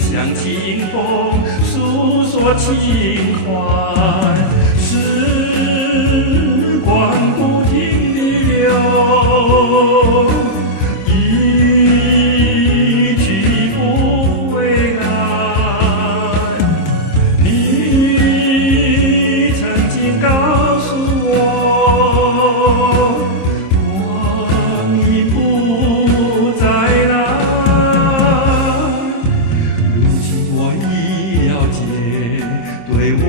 向清风诉说情怀，时光不停地流，一去不回来。你曾经告诉我，光阴不再来。如今我已了解，对我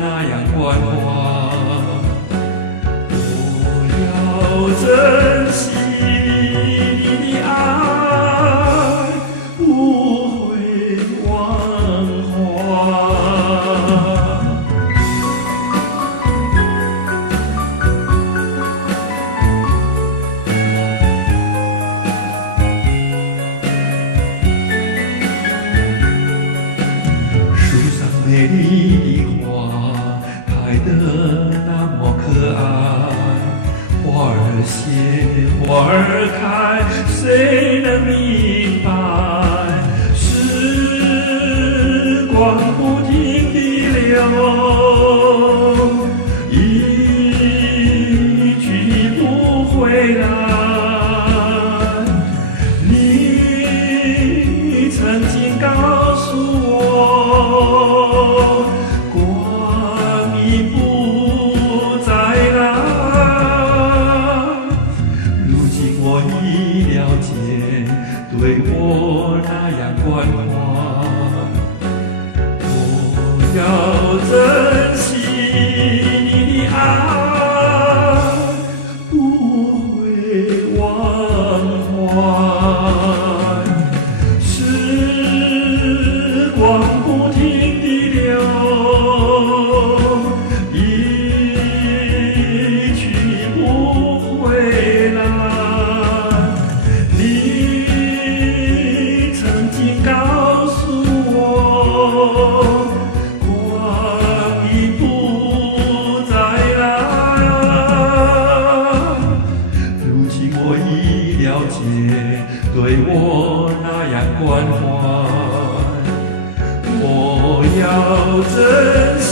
那样关怀，我要珍惜你的爱，不会忘怀。树上美丽的花开得那么可爱，花儿谢，花儿开，谁能明白？时光不停地流，一去不回来。你曾经告诉我，光阴不再来。如今我已了解，对我那样关怀，我要珍惜你的爱，不会忘怀。时光不停地流，一去不回来。你曾经告诉我，光阴不再来。如今我已了解，对我那样关怀，我要珍惜。